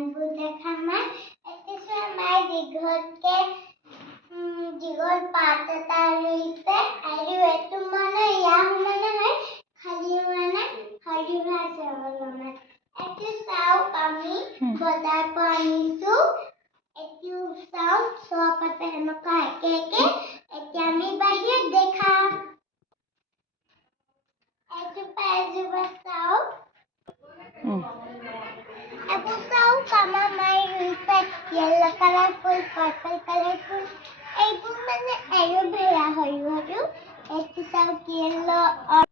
ধানবোৰ দেখা নাই এতিয়া মায়ে দীঘলকে দীঘল পাত এটা ৰুইছে আৰু এইটো মানে ইয়াৰ মানে হয় খালি মানে খালি ভাছে মানে এইটো চাওক আমি বজাৰ পৰা আনিছো এইটো চাওক চবতে এনেকুৱা একে একে এতিয়া আমি বাহিৰত দেখাম এইটো পাইজোবা চাওক Aku tahu sama main rumput yellow colorful, purple colorful. Ibu mana ayo bela hayu hayu. Itu tahu yellow.